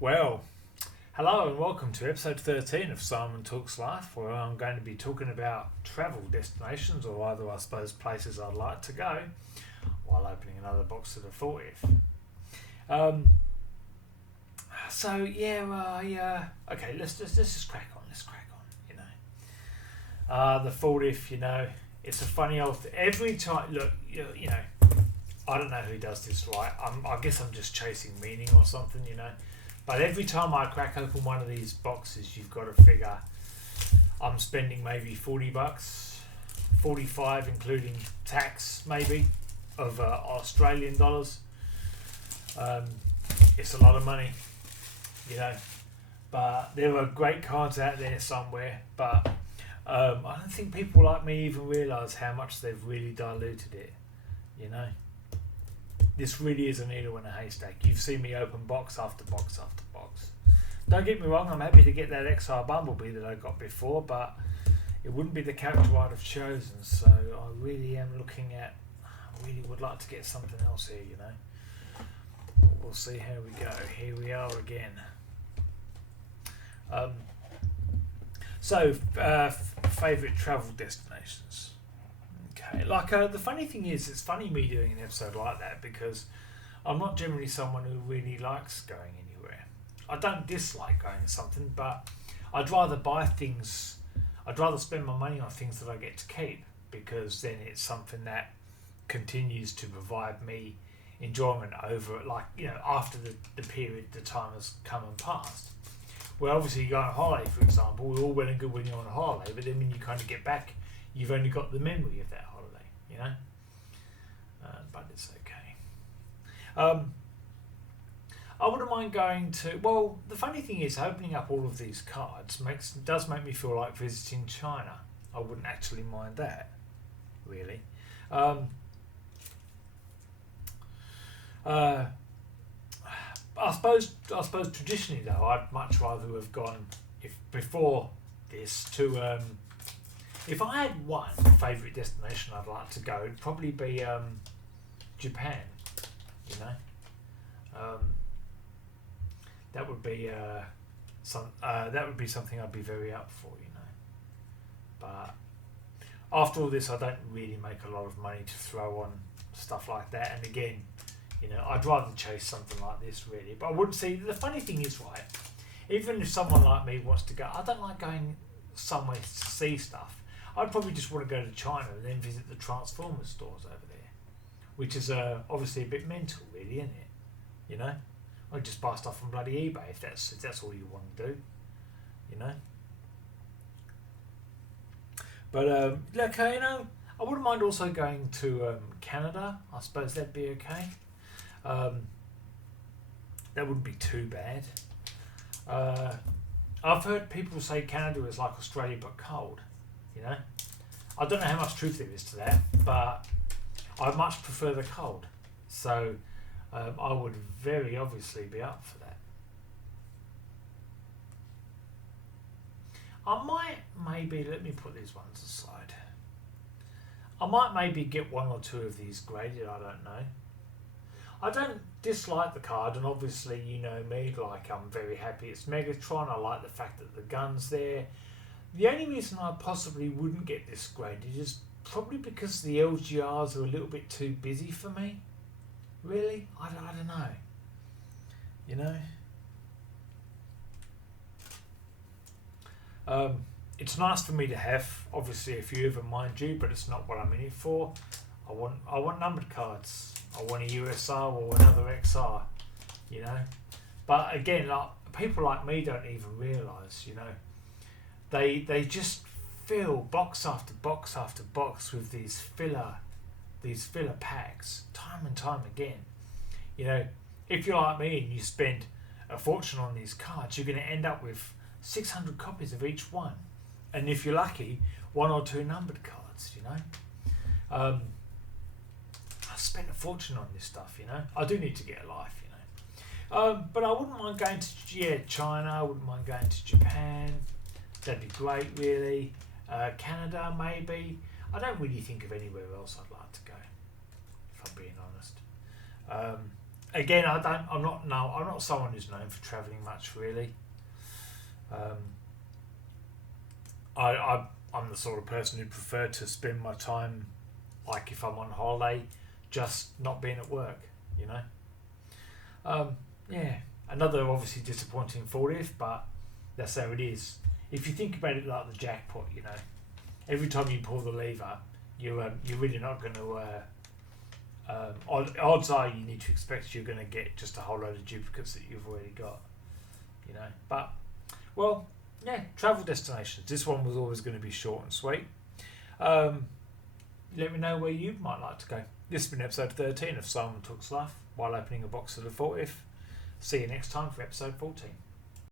Well, hello and welcome to episode 13 of Simon Talks Life, where I'm going to be talking about travel destinations, or either, I suppose, places I'd like to go, while opening another box of the 40th. Okay, let's just crack on. Let's crack on. The 40th. It's a funny old every time. Look, I don't know who does this right. I guess I'm just chasing meaning or something. But every time I crack open one of these boxes, you've got to figure I'm spending maybe $40, 45 including tax maybe, of Australian dollars. It's a lot of money, but there are great cards out there somewhere, but I don't think people like me even realise how much they've really diluted it. This really is a needle in a haystack. You've seen me open box after box after box. Don't get me wrong, I'm happy to get that XR Bumblebee that I got before, but it wouldn't be the character I'd have chosen, so I really would like to get something else here, We'll see how we go. Here we are again. Favourite travel destinations. Okay, the funny thing is, it's funny me doing an episode like that because I'm not generally someone who really likes going anywhere. I don't dislike going to something, but I'd rather spend my money on things that I get to keep, because then it's something that continues to provide me enjoyment over after the period the time has come and passed. Well, obviously you go on a holiday, for example, we're all well and good when you're on a holiday, but then when you kind of get back, you've only got the memory of that holiday, but it's okay. I wouldn't mind going to, well, the funny thing is, opening up all of these cards does make me feel like visiting China. I wouldn't actually mind that, really. I suppose traditionally though, I'd much rather have gone before this to if I had one favourite destination I'd like to go, it'd probably be Japan. That would be something I'd be very up for. But after all this, I don't really make a lot of money to throw on stuff like that, and again, I'd rather chase something like this, really. But I would see, the funny thing is, right, even if someone like me wants to go, I don't like going somewhere to see stuff. I'd probably just want to go to China and then visit the Transformers stores over there, which is obviously a bit mental, really, isn't it? I'd just buy stuff from bloody eBay if that's all you want to do, But I wouldn't mind also going to Canada. I suppose that'd be okay. That wouldn't be too bad. I've heard people say Canada is like Australia but cold. I don't know how much truth there is to that, but I much prefer the cold. So I would very obviously be up for that. I might maybe, let me put these ones aside. I might maybe get one or two of these graded, I don't know. I don't dislike the card, and obviously you know me, I'm very happy it's Megatron. I like the fact that the gun's there. The only reason I possibly wouldn't get this graded is probably because the LGRs are a little bit too busy for me. Really? I don't know. It's nice for me to have, obviously, a few of them, mind you, but it's not what I'm in it for. I want numbered cards. I want a USR or another XR, But again, people like me don't even realise, They just fill box after box after box with these filler packs time and time again. If you're like me and you spend a fortune on these cards, you're going to end up with 600 copies of each one, and if you're lucky, one or two numbered cards. I spent a fortune on this stuff. I do need to get a life. But I wouldn't mind going to China. I wouldn't mind going to Japan. That'd be great, really. Canada, maybe. I don't really think of anywhere else I'd like to go, if I'm being honest. again, I'm not someone who's known for travelling much really. I'm the sort of person who prefer to spend my time, like if I'm on holiday, just not being at work, you know. Yeah, another obviously disappointing 40th, but that's how it is. If you think about it like the jackpot, you know, every time you pull the lever, you're really not going to. Odds are you need to expect you're going to get just a whole load of duplicates that you've already got, you know. But well, yeah, travel destinations. This one was always going to be short and sweet. Let me know where you might like to go. This has been episode 13 of Simon Talks Life while opening a box of the 40th. See you next time for episode 14.